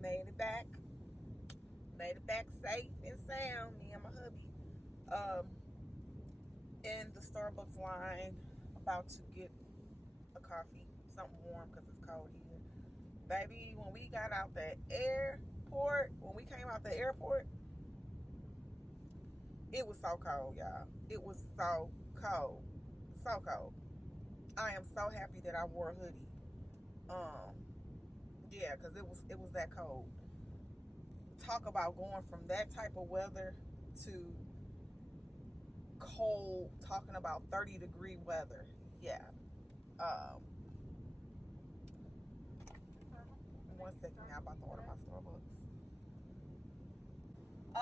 made it back. Made it back safe and sound. Me and my hubby. Um, in the Starbucks line, about to get a coffee, something warm because it's cold here. Baby, when we got out the airport, when we came out the airport, it was so cold, y'all. It was so cold, so cold. I am so happy that I wore a hoodie. Um, yeah, because it was that cold. Talk about going from that type of weather to cold, talking about 30-degree weather. Yeah. Um, 1 second, I'm about to order my Starbucks.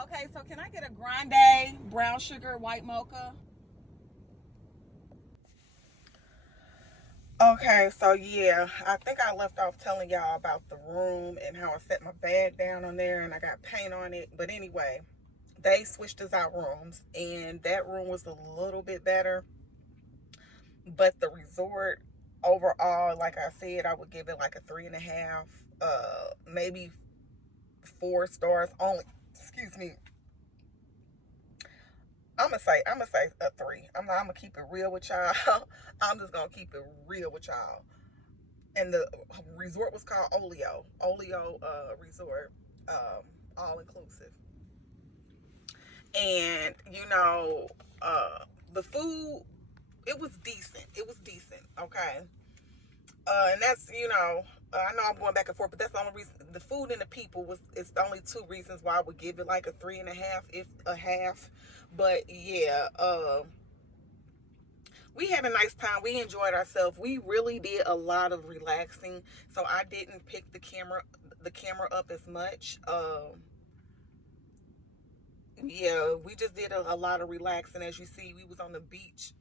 Okay, so can I get a grande brown sugar white mocha? Okay, so yeah, I think I left off telling y'all about the room and how I set my bag down on there and I got paint on it. But anyway, they switched us out rooms and that room was a little bit better. But the resort overall, like I said, I would give it like a 3.5, maybe 4 stars only. Excuse me. I'm gonna say a 3. I'm gonna keep it real with y'all. I'm just gonna keep it real with y'all. And the resort was called Oleo Resort, all inclusive. And the food, it was decent. It was decent. Okay. And that's, I know I'm going back and forth, but that's the only reason. The food and the people was it's the only two reasons why I would give it like a 3.5, if a half. But yeah, we had a nice time. We enjoyed ourselves. We really did a lot of relaxing. So I didn't pick the camera up as much. Yeah, we just did a lot of relaxing. As you see, we was on the beach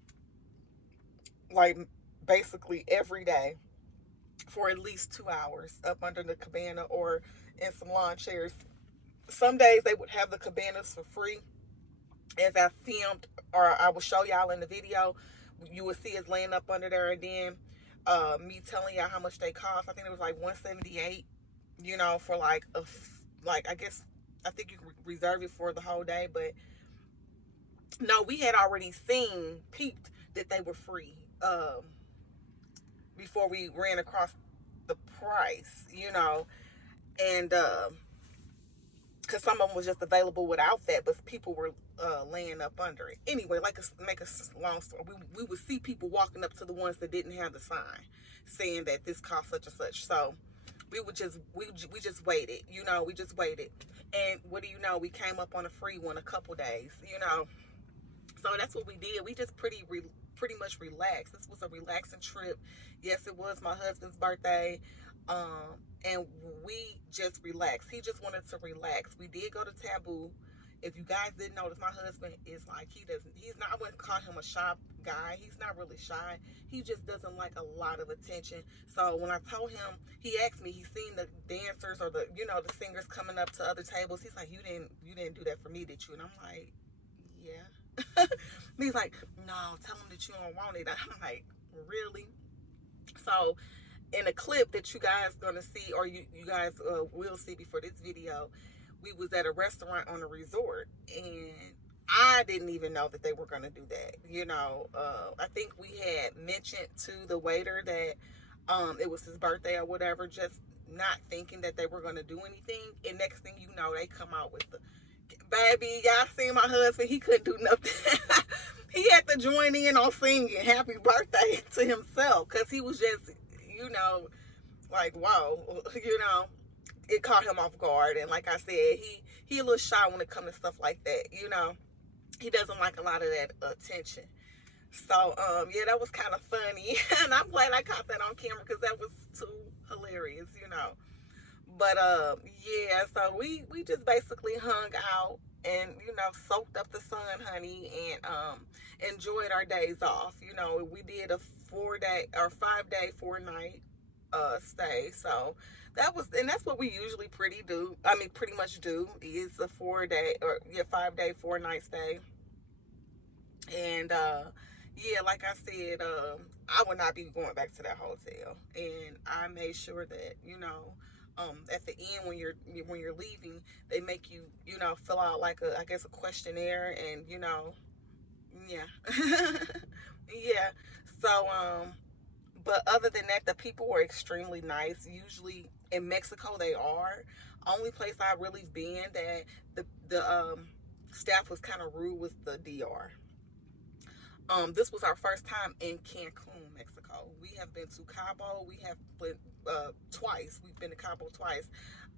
like basically every day for at least 2 hours up under the cabana or in some lawn chairs. Some days they would have the cabanas for free. As I filmed, or I will show y'all in the video, you will see us laying up under there, and then me telling y'all how much they cost. I think it was like 178, for like I guess I think you can reserve it for the whole day, but no, we had already peeped that they were free before we ran across the price, and because some of them was just available without that, but people were laying up under it. Anyway, like make a long story, we would see people walking up to the ones that didn't have the sign saying that this cost such and such. So we just waited, we just waited, and what do you know? We came up on a free one a couple days, So that's what we did. We just pretty much relaxed. This was a relaxing trip. Yes, it was my husband's birthday. And we just relaxed. He just wanted to relax. We did go to Taboo. If you guys didn't notice, my husband is like, he's not, I wouldn't call him a shy guy. He's not really shy. He just doesn't like a lot of attention. So when I told him, he asked me, he's seen the dancers or the singers coming up to other tables. He's like, you didn't do that for me, did you? And I'm like, yeah. He's like, no, tell him that you don't want it. I'm like, really? So in a clip that you guys gonna see, or you guys will see before this video, we was at a restaurant on a resort, and I didn't even know that they were gonna do that. I think we had mentioned to the waiter that it was his birthday or whatever, just not thinking that they were gonna do anything. And next thing you know, they come out with the baby. Y'all seen my husband? He couldn't do nothing. He had to join in on singing "Happy Birthday" to himself because he was just, you know, like whoa, it caught him off guard. And like I said, he a little shy when it comes to stuff like that. He doesn't like a lot of that attention. So yeah, that was kind of funny, and I'm glad I caught that on camera because that was too hilarious. But yeah, so we just basically hung out and soaked up the sun, honey, and enjoyed our days off. We did a 4-day or 5-day 4-night stay. So that's what we usually pretty much do is a 4-day or yeah 5-day 4-night stay. And yeah, like I said, I would not be going back to that hotel. And I made sure that At the end when you're leaving, they make you, you know, fill out like a, I guess, a questionnaire, and you know, yeah. Yeah. So but other than that, the people were extremely nice. Usually in Mexico they are. Only place I really been that the staff was kind of rude was the DR. This was our first time in Cancun, Mexico. We have been to Cabo. We have been twice. We've been to Cabo twice,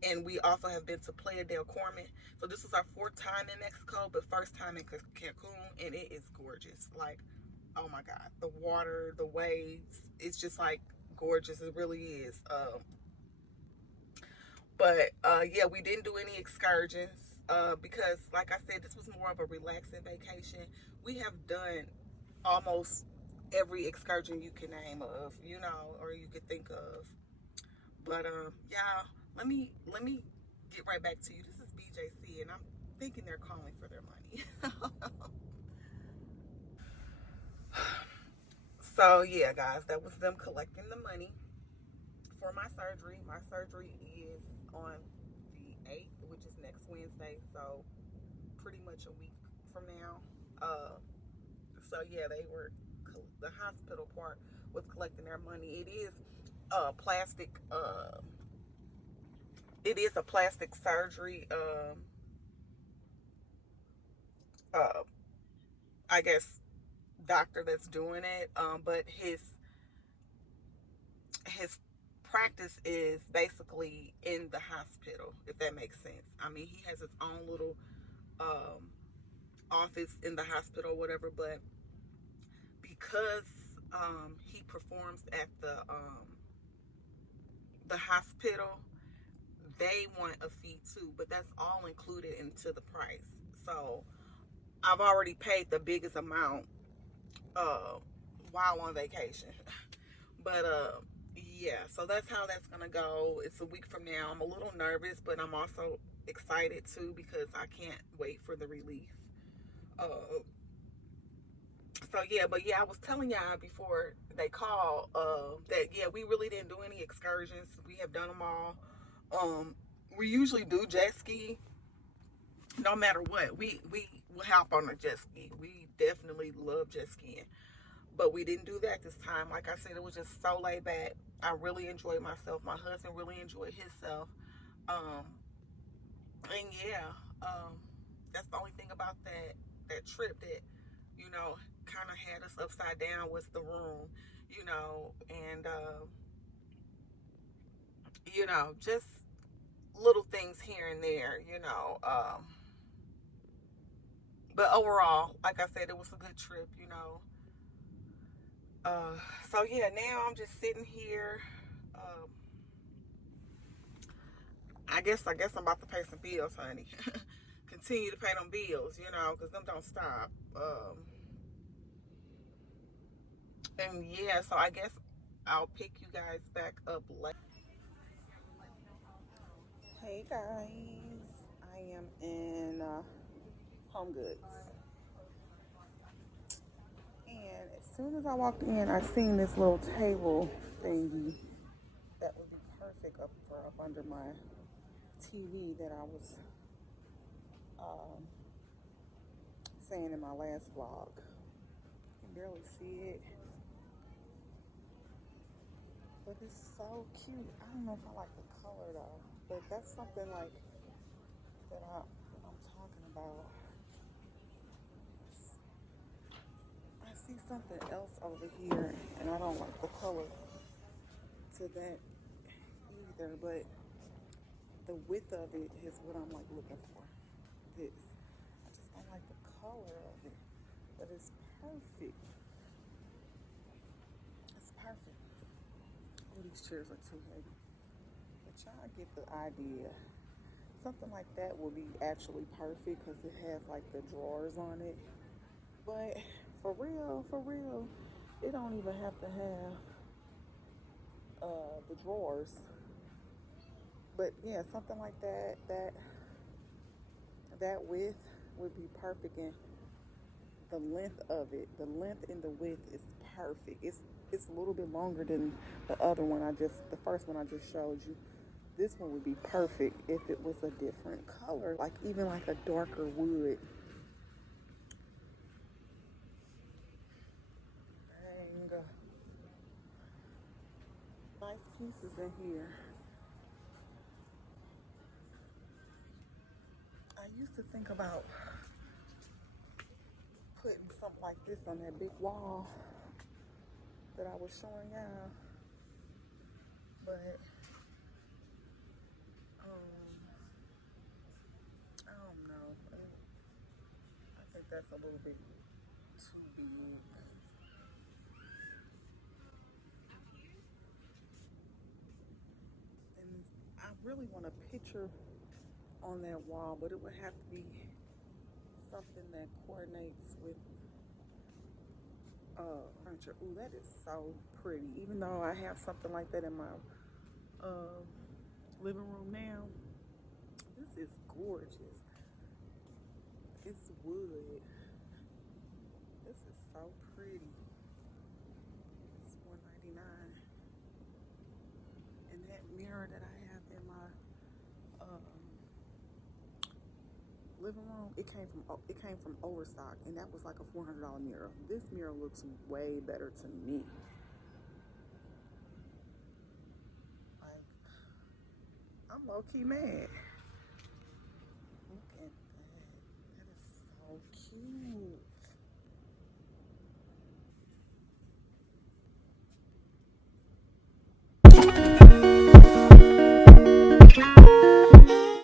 and we also have been to Playa del Carmen. So this was our fourth time in Mexico, but first time in Cancun, and it is gorgeous. Like, oh my God, the water, the waves, it's just like gorgeous. It really is. But yeah, we didn't do any excursions because, like I said, this was more of a relaxing vacation. We have done almost every excursion you can name of, you know, or you could think of. But y'all, let me get right back to you. This is BJC, and I'm thinking they're calling for their money. So yeah, guys, that was them collecting the money for my surgery. My surgery is on the 8th, which is next Wednesday. So pretty much a week from now. So yeah, they were, the hospital part was collecting their money. Plastic. It is a plastic surgery. Uh, I guess doctor that's doing it. But his practice is basically in the hospital, if that makes sense. I mean, he has his own little um, office in the hospital, or whatever. But because he performs at the hospital, they want a fee too, but that's all included into the price. So I've already paid the biggest amount uh, while on vacation. But yeah, so that's how that's gonna go. It's a week from now. I'm a little nervous, but I'm also excited too because I can't wait for the relief. Uh, so yeah, but yeah, I was telling y'all before they called that yeah, we really didn't do any excursions. We have done them all. We usually do jet ski no matter what. We will hop on a jet ski. We definitely love jet skiing, but we didn't do that this time. Like I said, it was just so laid back. I really enjoyed myself. My husband really enjoyed himself. Um, and yeah, that's the only thing about that trip that, you know, kind of had us upside down was the room, you know, and you know, just little things here and there, you know. But overall, like I said, it was a good trip, you know. Uh, so yeah, now I'm just sitting here. Um, I guess I'm about to pay some bills, honey. Continue to pay them bills, you know, because them don't stop. And yeah, so I guess I'll pick you guys back up later. Hey guys, I am in Home Goods, and as soon as I walked in, I seen this little table thingy that would be perfect up under my TV that I was um, saying in my last vlog. You can barely see it, but it's so cute. I don't know if I like the color though, but that's something like that I'm talking about. I see something else over here, and I don't like the color to that either, but the width of it is what I'm like looking for. This. I just don't like the color of it, but it's perfect. It's perfect. Oh, these chairs are too heavy. But y'all get the idea. Something like that will be actually perfect because it has like the drawers on it. But for real, it don't even have to have the drawers. But yeah, something like that width would be perfect, and the length of it, the length and the width is perfect. It's a little bit longer than the other one the first one I just showed you, This one would be perfect if it was a different color, like even like a darker wood. Dang. Nice pieces in here. I used to think about putting something like this on that big wall that I was showing y'all, but I don't know. I think that's a little bit too big. And I really want a picture on that wall, but it would have to be something that coordinates with furniture. Ooh, that is so pretty. Even though I have something like that in my uh, living room now, this is gorgeous. It's wood. This is so pretty. It's $1.99. And that mirror that I have in my living room, it came from Overstock, and that was like a $400 mirror. This mirror looks way better to me. Like, I'm low key mad. Look at that. That is so cute.